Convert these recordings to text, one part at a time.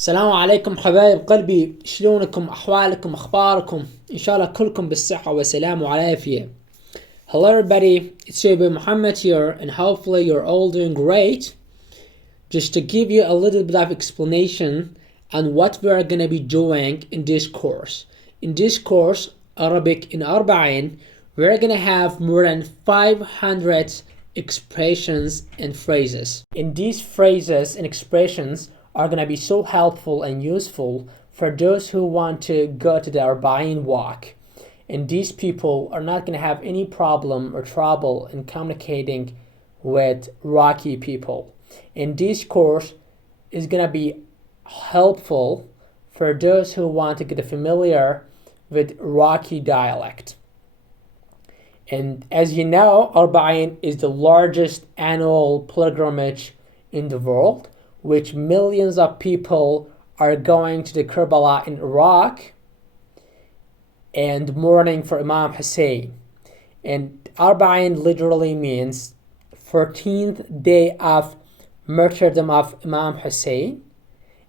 السلام عليكم حبايب قلبي، شلونكم؟ أحوالكم؟ أخباركم؟ إن شاء الله كلكم بالصحة والسلام والعافية. Hello everybody, it's your boy Muhammad here and hopefully you're all doing great. Just to give you a little bit of explanation on what we are going to be doing in this course. In this course, Arabic in أربعين, we're going to have more than 500 expressions and phrases. In these phrases and expressions are going to be so helpful and useful for those who want to go to the arba'een walk. And these people are not going to have any problem or trouble in communicating with Iraqi people. And this course is going to be helpful for those who want to get familiar with Iraqi dialect. And as you know, Arba'een is the largest annual pilgrimage in the world, which millions of people are going to the Karbala in Iraq and mourning for Imam Hussein. And Arba'een literally means 14th day of martyrdom of Imam Hussein,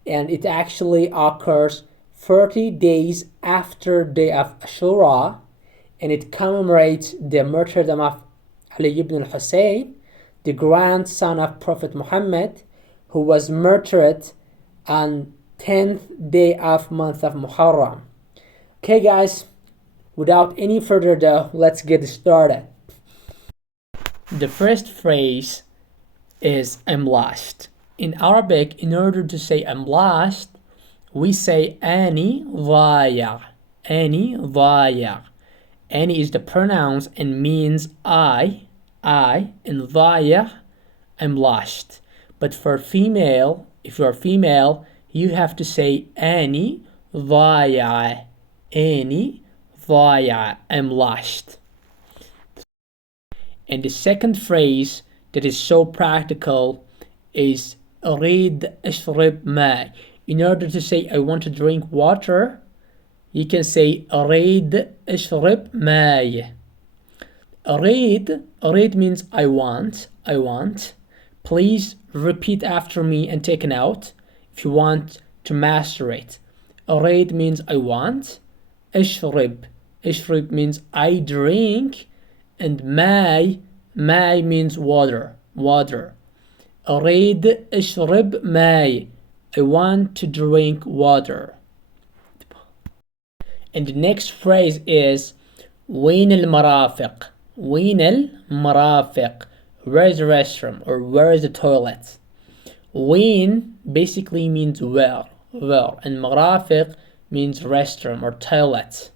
and it actually occurs 30 days after day of Ashura, and it commemorates the martyrdom of Ali ibn al-Hussein, the grandson of Prophet Muhammad, who was martyred on 10th day of month of Muharram. Okay guys, without any further ado, let's get started. The first phrase is I'm lost. In Arabic, in order to say I'm lost, we say أني ضايع. أني ضايع. أني is the pronouns and means I, and ضايع, I'm lost. But for female, if you're female, you have to say أني ضايعة. أني ضايعة, I'm lost. And the second phrase that is so practical is أريد أشرب ماء. In order to say I want to drink water, you can say أريد أشرب ماء. أريد means I want. Please repeat after me and take a note if you want to master it. أريد means I want. أشرب means I drink. And ماء means water. أريد أشرب ماء. I want to drink water. And the next phrase is وين المرافق. وين المرافق. Where is the restroom, or where is the toilet? وين basically means where, and marafiq means restroom or toilet.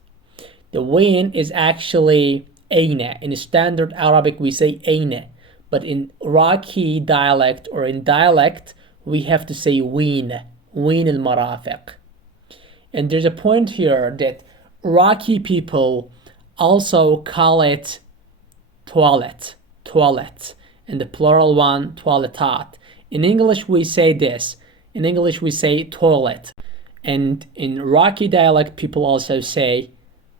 The وين is actually أين. In standard Arabic we say أين, but in Iraqi dialect or in dialect we have to say وين المرافق. And there's a point here that Iraqi people also call it toilet, and the plural one toiletat. In English we say this. In English we say toilet, and in Iraqi dialect people also say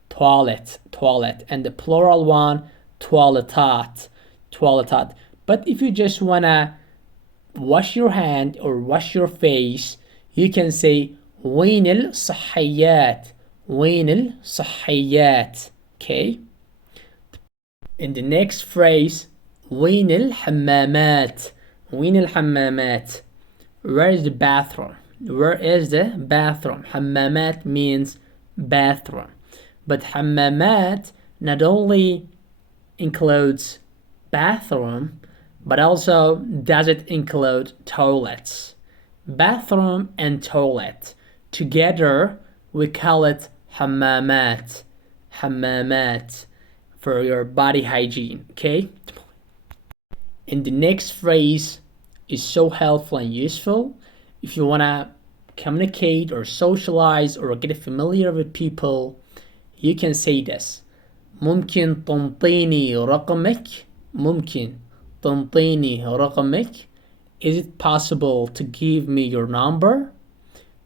toilet, and the plural one toiletat. But if you just wanna wash your hand or wash your face, you can say وين الصحيات. Okay. In the next phrase, وين الحمامات. Where is the bathroom? حمامات means bathroom. But حمامات not only includes bathroom, but also does it include toilets. Bathroom and toilet together we call it حمامات for your body hygiene. Okay. And the next phrase is so helpful and useful if you want to communicate or socialize or get familiar with people. You can say this. ممكن تنطيني رقمك. Is it possible to give me your number?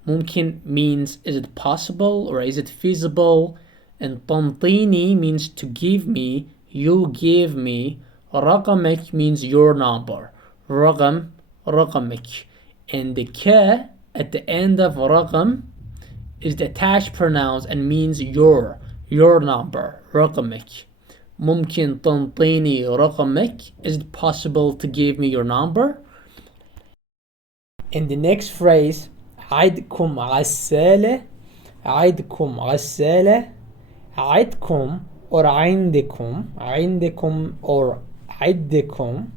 ممكن means is it possible or is it feasible, and تنطيني means to give me, you give me. رقمك means your number. رقمك. And the at the end of رقم is the attached pronouns and means your number. رقمك. ممكن تنطيني رقمك? Is it possible to give me your number? In the next phrase, عندكم غسالة. عندكم غسالة. عندكم or عندكم or عندكم,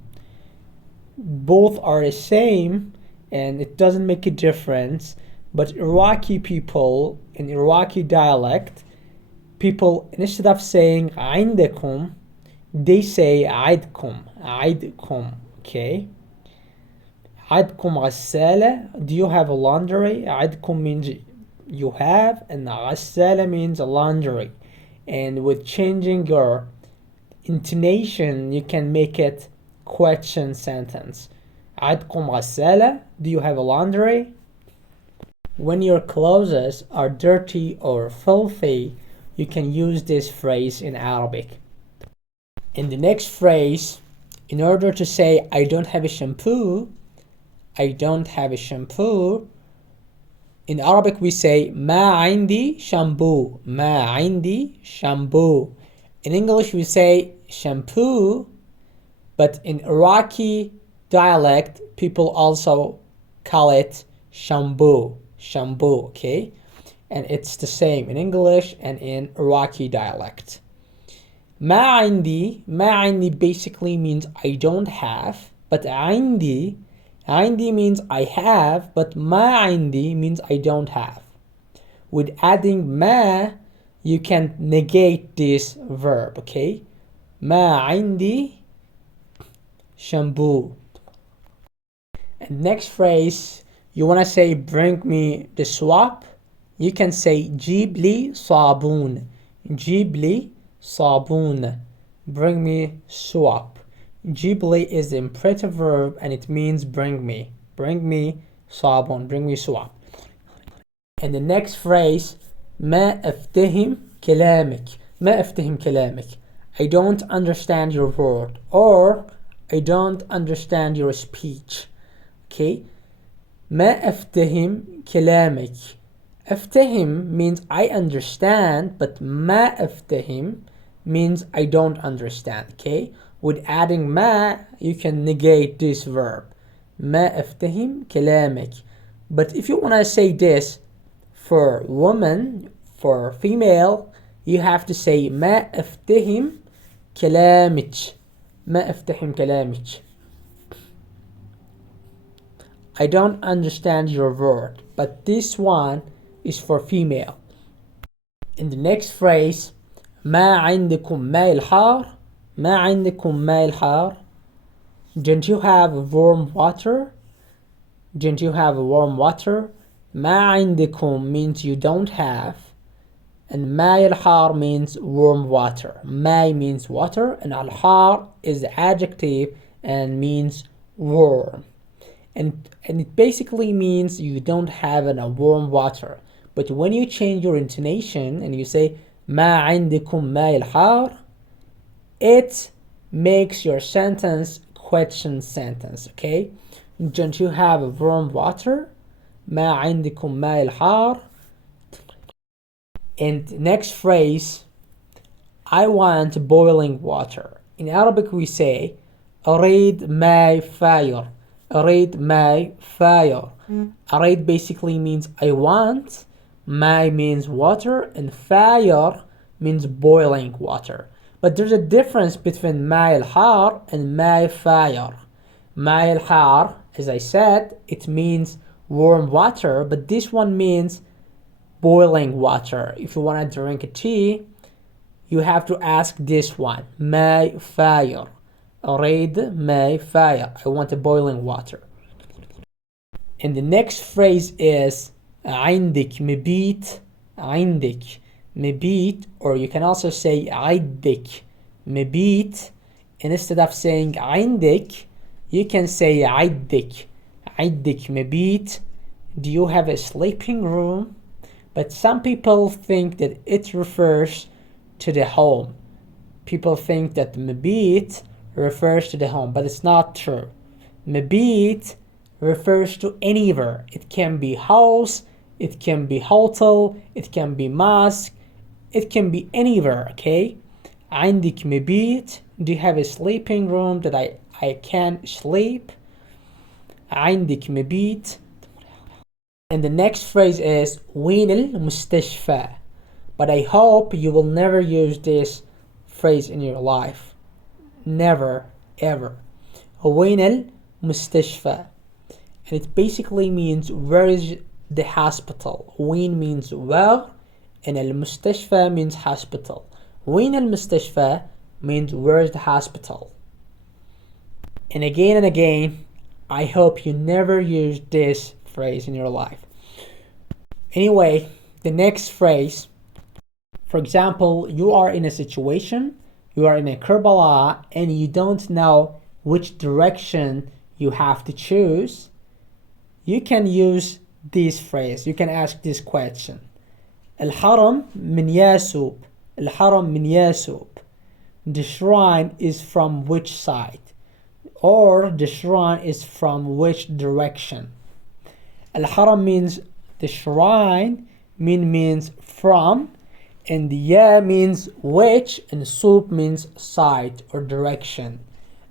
both are the same and it doesn't make a difference, but Iraqi people in Iraqi dialect, people instead of saying عندكم they say عندكم. Okay, عندكم غسالة, do you have a laundry? عندكم means you have, and غسالة means a laundry. And with changing your intonation, you can make it question sentence. عندكم غسالة, do you have a laundry? When your clothes are dirty or filthy, you can use this phrase in Arabic. In the next phrase, in order to say I don't have a shampoo, in Arabic we say ما عندي shampoo. ما عندي shampoo. In English we say shampoo, but in Iraqi dialect people also call it shampoo. Okay, and it's the same in English and in Iraqi dialect. ما عندي basically means I don't have, but عندي means I have, but ما عندي means I don't have. With adding ما, you can negate this verb, okay? ما عندي shampoo. And next phrase, you want to say bring me the swap, you can say جيب لي صابون. جيب لي صابون. Bring me swap. جيب لي is the imperative verb and it means bring me. Bring me صابون. Bring me swap. And the next phrase, ما أفتهم كلامك. ما أفتهم كلامك. I don't understand your word, or I don't understand your speech. Okay? ما أفتهم كلامك. أفتهم means I understand, but ما أفتهم means I don't understand. Okay? With adding ما, you can negate this verb. ما أفتهم كلامك. But if you want to say this for woman, for female, you have to say ما أفتهم كلامك. ما أفتهم كلامك. I don't understand your word, but this one is for female. In the next phrase, ما عندكم ماء الحار. ما عندكم ماء الحار. Don't you have warm water? Don't you have warm water? ما عندكم means you don't have, and ماء الحار means warm water. ماء means water, and الحار is the adjective and means warm. And it basically means you don't have a warm water. But when you change your intonation and you say ما عندكم ماء الحار, it makes your sentence question sentence. Okay? Don't you have warm water? ما عندكم ماء الحار. And next phrase, I want boiling water. In Arabic we say أريد ماء فاير. أريد ماء فاير. أريد basically means I want, ماء means water, and فاير means boiling water. But there's a difference between ماء الحار and ماء فاير. ماء الحار, as I said, it means warm water, but this one means boiling water. If you want to drink a tea, you have to ask this one, ماء فاير. أريد ماء فاير. I want a boiling water. And the next phrase is عندك مبيت. عندك مبيت, or you can also say عندك مبيت. Instead of saying عندك, you can say عندك. عندك مبيت. Do you have a sleeping room? But some people think that it refers to the home. People think that مبيت refers to the home, but it's not true. مبيت refers to anywhere. It can be house, it can be hotel, it can be mosque, it can be anywhere, okay? عندك مبيت. Do you have a sleeping room that I can sleep? عندك مبيت. And the next phrase is وين المستشفى. But I hope you will never use this phrase in your life. Never, ever. وين المستشفى. And it basically means where is the hospital. وين means where, and المستشفى means hospital. وين المستشفى means where is the hospital. And again, I hope you never use this phrase in your life. Anyway, the next phrase, for example, you are in a situation, you are in a Karbala, and you don't know which direction you have to choose. You can use this phrase. You can ask this question. الحرم من ياسوب. الحرم من ياسوب. The shrine is from which side? Or the shrine is from which direction? Al-Haram means the shrine, means from, and the ya means which, and sub means side or direction.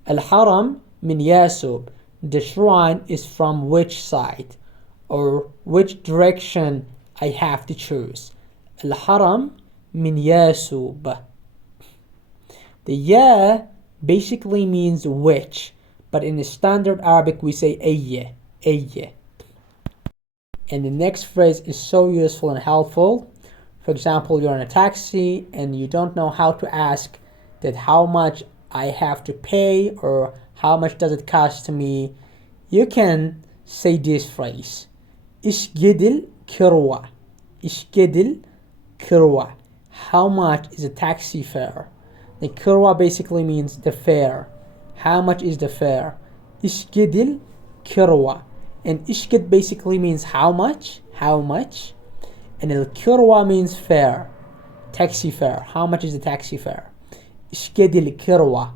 Al-Haram min yasub. The shrine is from which side or which direction I have to choose. Al-Haram min yasub. The ya basically means which, but in the standard Arabic we say ayya, ayya. And the next phrase is so useful and helpful. For example, you're in a taxi and you don't know how to ask that how much I have to pay or how much does it cost to me. You can say this phrase. إيش قد الكروة. إيش قد الكروة. How much is a taxi fare? The kirwa basically means the fare. How much is the fare? إيش قد الكروة. And ishkid basically means how much, and al-kirwa means fare, taxi fare. How much is the taxi fare? Ishkid al-kirwa,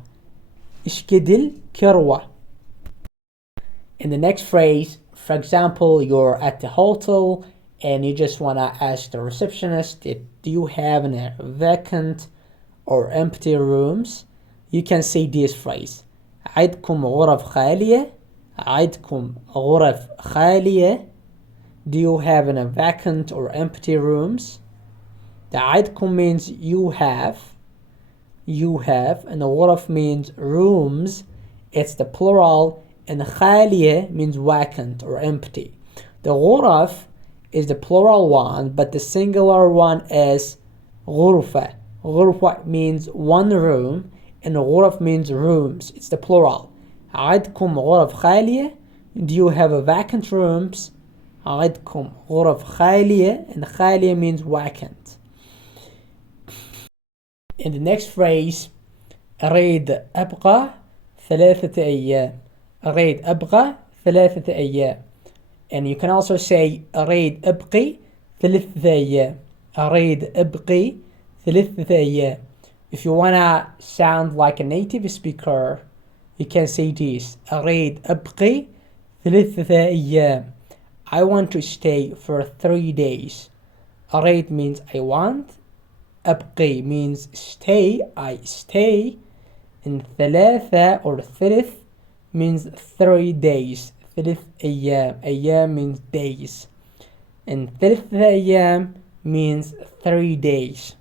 ishkid al-kirwa. In the next phrase, for example, you're at the hotel and you just want to ask the receptionist, do you have any vacant or empty rooms? You can say this phrase. عندكم غرف خالية. عندكم غرف خالية. Do you have any vacant or empty rooms? The عندكم means you have, and the غرف means rooms. It's the plural, and خالية means vacant or empty. The غرف is the plural one, but the singular one is غرفة. غرفة means one room, and غرف means rooms. It's the plural. عندكم غرف خالية. Do you have a vacant rooms? عندكم غرف خالية, and خالية means vacant. In the next phrase, أريد أبقى 3 أيام. أريد أبقى 3 أيام. And you can also say أريد أبقي 3 أيام. أريد أبقي 3 أيام. If you wanna sound like a native speaker, you can say this. أريد أبقي 3 أيام. I want to stay for 3 days. أريد means I want. أبقي means stay. I stay. And ثلاثة or ثلث means 3 days. 3 أيام. أيام means days. And 3 أيام means 3 days.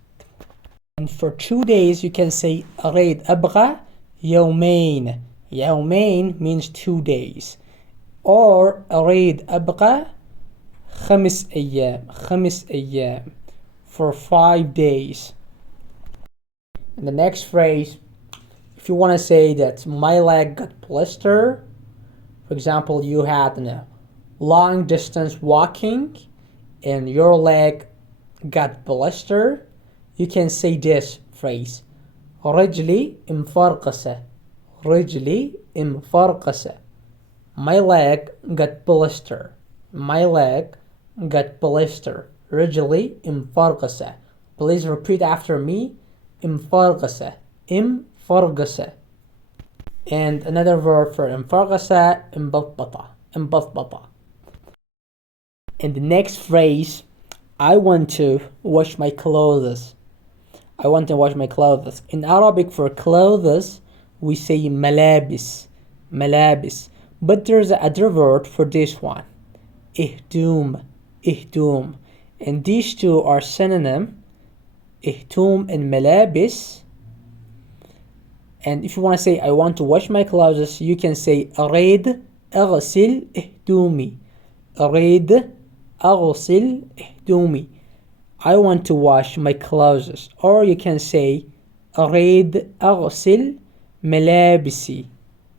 And for 2 days you can say أريد أبقى يومين. يومين means 2 days. Or أريد أبقى 5 أيام. 5 أيام for 5 days. And the next phrase, if you want to say that my leg got blister, for example, you had a long distance walking and your leg got blister, you can say this phrase. رجلي مفرقسة. رجلي مفرقسة. My leg got blister. My leg got blister. رجلي مفرقسة. Please repeat after me. مفرقسة. مفرقسة. And another verb for مفرقسة مبططة. مبطبطة. And the next phrase, I want to wash my clothes. I want to wash my clothes. In Arabic, for clothes, we say malabis, malabis. But there's a other word for this one, ihdoom, ihdoom. And these two are synonym, ihdoom and malabis. And if you want to say I want to wash my clothes, you can say أريد أغسل إهدومي. أريد أغسل إهدومي. I want to wash my clothes. Or you can say أريد أغسل ملابسي.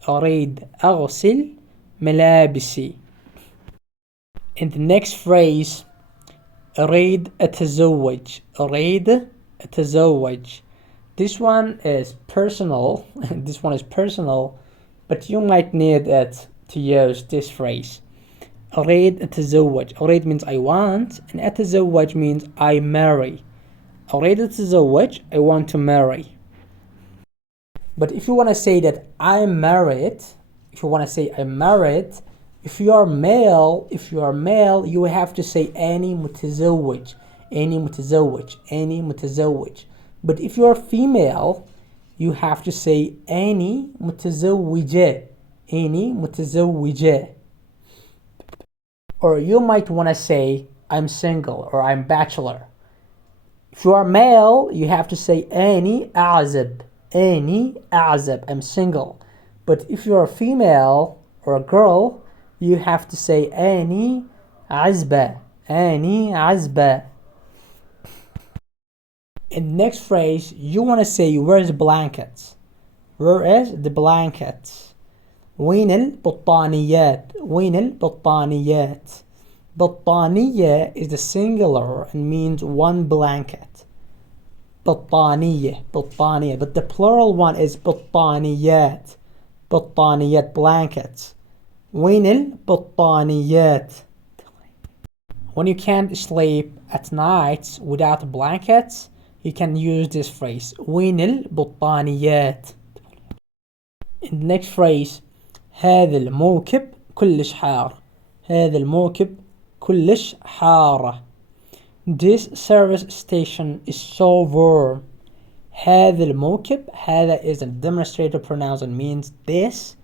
أريد أغسل ملابسي. And the next phrase, أريد أتزوج. أريد أتزوج. This one is personal. This one is personal, but you might need it to use this phrase. أريد أتزوج. أريد means I want, and أتزوج means I marry. أريد أتزوج, I want to marry. But if you want to say that I'm married, if you want to say I'm married, if you are male, you have to say أني متزوج, أني متزوج, أني متزوج. But if you're female, you have to say أني متزوجة, أني متزوجة. Or you might want to say I'm single or I'm bachelor. If you are male, you have to say أني أعزب, أني أعزب, I'm single. But if you are female or a girl, you have to say أني عزبة, أني عزبة. In the next phrase, you want to say where's the blankets? Where is the blankets? وين البطانيات? وين البطانيات? بطانية is the singular and means one blanket. بطانية, بطانية. But the plural one is بطانيات. بطانيات, blankets. وين البطانيات? When you can't sleep at night without blankets, you can use this phrase وين البطانيات. In the next phrase, هذا الموكب كلش حار. هذا الموكب كلش حارة. This service station is so warm. هذا الموكب, هذا is a demonstrative pronoun and means this.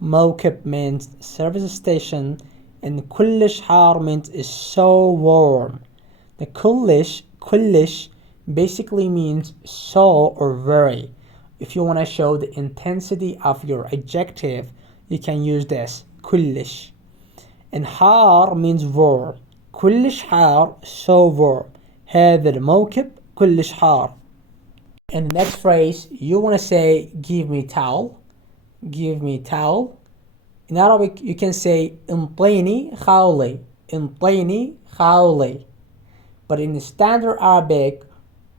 موكب means service station, and كلش حار means is so warm. The كلش basically means so or very. If you want to show the intensity of your adjective, you can use this كلش. And حار means warm. كلش حار, so warm. هذا الموكب كلش حار. And the next phrase, you want to say give me towel. Give me towel. In Arabic, you can say انطيني خاولي. انطيني خاولي. But in the standard Arabic,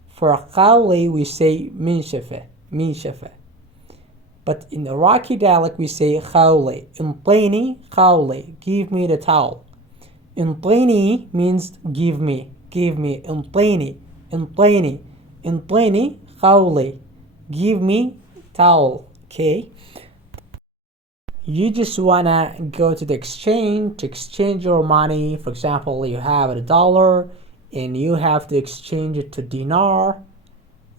for khawli we say minshafah, minshafah. But in Iraqi dialect we say khawli. Intini khawli, give me the towel. Intini means give me, give me. Intini, intini, intini khawli, give me towel. Okay. You just wanna go to the exchange to exchange your money. For example, you have $1 and you have to exchange it to dinar.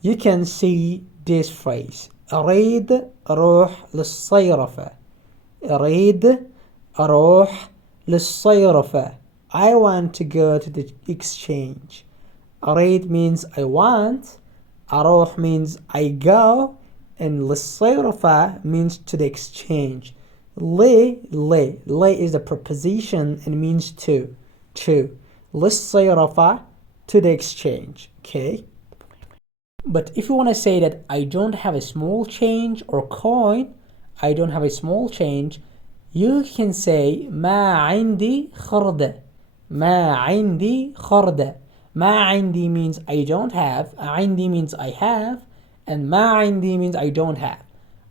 You can see this phrase أريد أروح للصيرفة. أريد أروح للصيرفة. I want to go to the exchange. أريد means I want. أروح means I go. And للصيرفة means to the exchange. لي is a preposition and means to. للصيرفة, to the exchange. Okay. But if you want to say that I don't have a small change or coin, I don't have a small change, you can say ما عندي خردة. ما عندي خردة. ما عندي means I don't have. عندي means I have. And ما عندي means I don't have.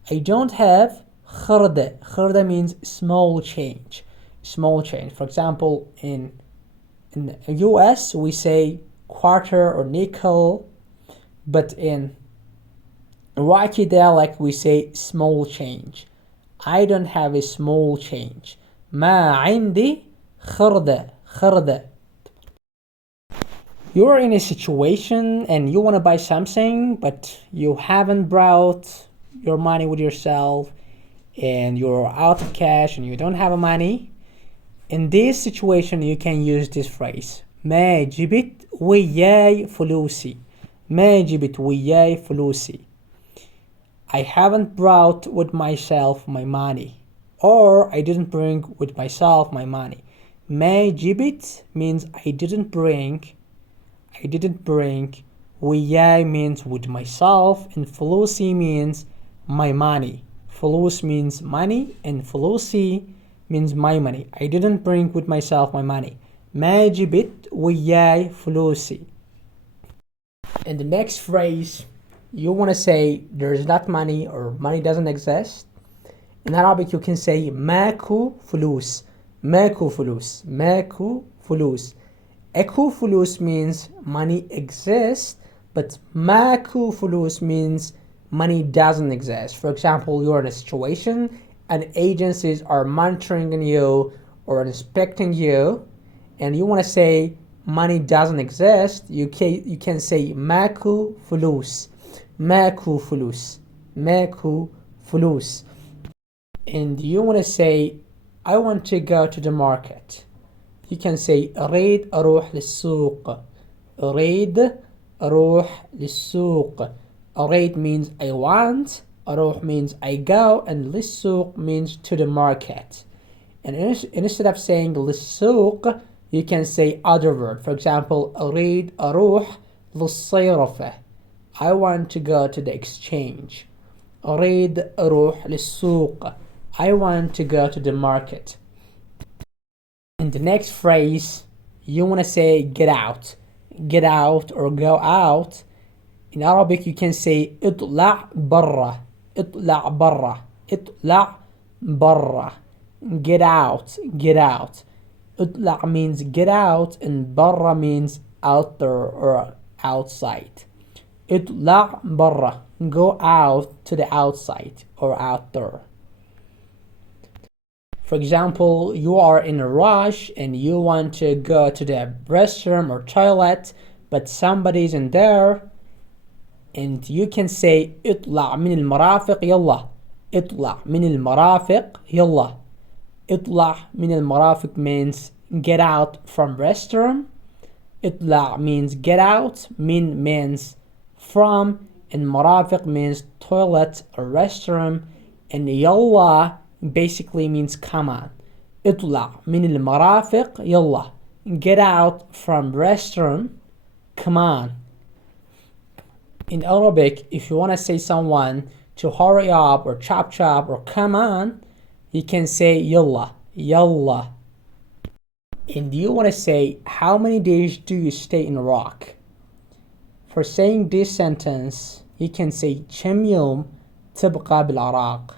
I don't have خردة. خردة means small change. Small change. For example, in the US we say quarter or nickel, but in Iraqi dialect we say small change. I don't have a small change. ما عندي خردة. You're in a situation and you want to buy something, but you haven't brought your money with yourself and you're out of cash and you don't have money. In this situation, you can use this phrase. ما جبت وياي فلوسي. ما جبت وياي فلوسي. I haven't brought with myself my money. Or I didn't bring with myself my money. ما جبت means I didn't bring. وياي means with myself, and فلوسي means my money. فلوس means money and فلوسي means my money. I didn't bring with myself my money. ما جبت وياي فلوسي. In the next phrase, you want to say there's not money or money doesn't exist. In Arabic you can say ماكو فلوس. ماكو فلوس. ماكو فلوس. Eku fulus means money exists, but maku fulus means money doesn't exist. For example, you're in a situation and agencies are monitoring you or inspecting you, and you want to say money doesn't exist. You can say maku fulus. Maku fulus. Maku fulus. And you want to say I want to go to the market. You can say أريد أروح للسوق. أريد أروح للسوق. أريد means I want. أروح means I go, and للسوق means to the market. And instead of saying للسوق, you can say other word. For example, أريد أروح للصيرفة. I want to go to the exchange. أريد أروح للسوق. I want to go to the market. In the next phrase, you want to say get out or go out. In Arabic you can say اطلع برا. اطلع برا. اطلع برا. Get out. اطلع means get out, and برا means out there or outside. اطلع برا. Go out to the outside or out there. For example, you are in a rush and you want to go to the restroom or toilet, but somebody's in there, and you can say اطلع من المرافق يلا. اطلع من المرافق يلا. اطلع من المرافق means get out from restroom. اطلع means get out. من means from, and مرافق means toilet or restroom, and يلا basically means come on. اطلع من المرافق يلا. Get out from restroom. Come on. In Arabic, if you want to say someone to hurry up or chop or come on, you can say يلا. And you want to say how many days do you stay in Iraq? For saying this sentence, you can say كم يوم تبقى بالعراق.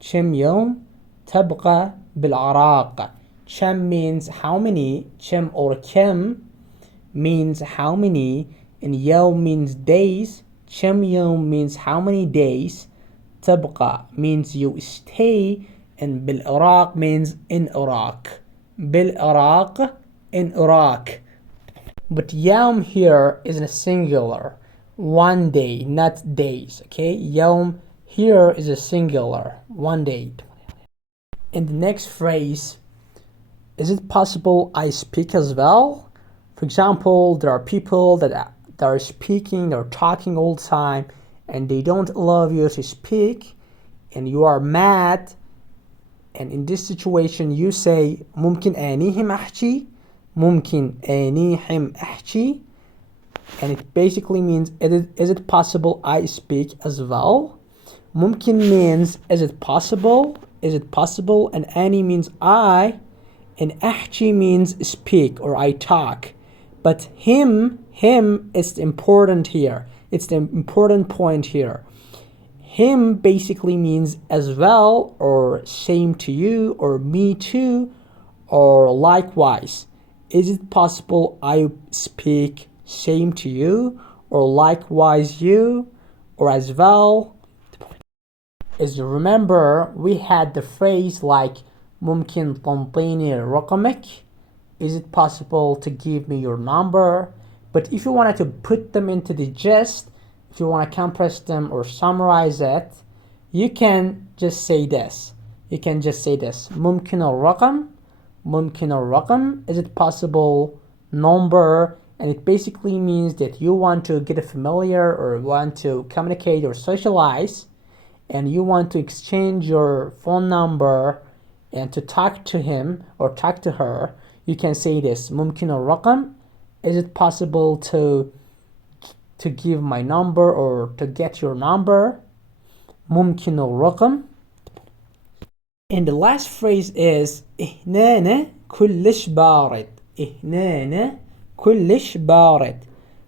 كم يوم تبقى بالعراق. كم means how many. كم or كم means how many, and يوم means days. كم يوم means how many days. تبقى means you stay, and بالعراق means in Iraq. بالعراق, in Iraq. But يوم here is in a singular. One day, not days. Okay, يوم here is a singular. One day. In the next phrase, is it possible I speak as well? For example, there are people that are speaking or talking all the time and they don't allow you to speak, and you are mad, and in this situation you say ممكن آنيهم أحكي. ممكن آنيهم أحكي. And it basically means is it possible I speak as well? ممكن means is it possible, and أني means I, and أحكي means speak or I talk. But him is important here. It's the important point here. Him basically means as well, or same to you, or me too, or likewise. Is it possible I speak same to you, or likewise you, or as well? As you remember, we had the phrase like ممكن تنطيني رقمك. Is it possible to give me your number? But if you wanted to put them into the gist, if you want to compress them or summarize it, you can just say this. You can just say this. ممكن الرقم. ممكن الرقم. Is it possible number? And it basically means that you want to get familiar or want to communicate or socialize, and you want to exchange your phone number and to talk to him or talk to her. You can say this. ممكن الرقم. Is it possible to give my number or to get your number? ممكن الرقم. And the last phrase is هنا كلش بارد. هنا كلش بارد.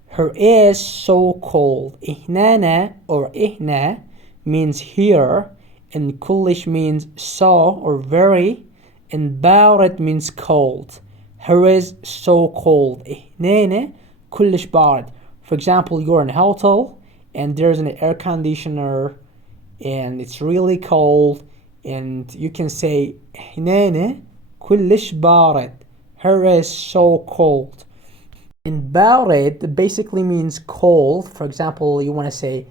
Her is so cold. هنا or هنا means here, and كلش means so or very, and بارد means cold. Her is so cold. هنا كلش بارد. For example, you're in a hotel and there's an air conditioner and it's really cold, and you can say هنا كلش بارد. Her is so cold. And بارد basically means cold. For example, you want to say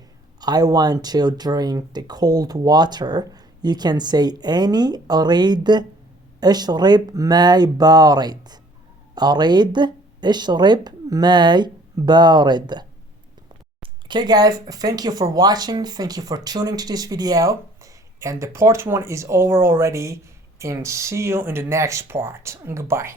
I want to drink the cold water. You can say أني أريد أشرب ماء بارد. أريد أشرب ماء بارد. Okay guys, thank you for watching. Thank you for tuning to this video. And the part 1 is over already. And see you in the next part. Goodbye.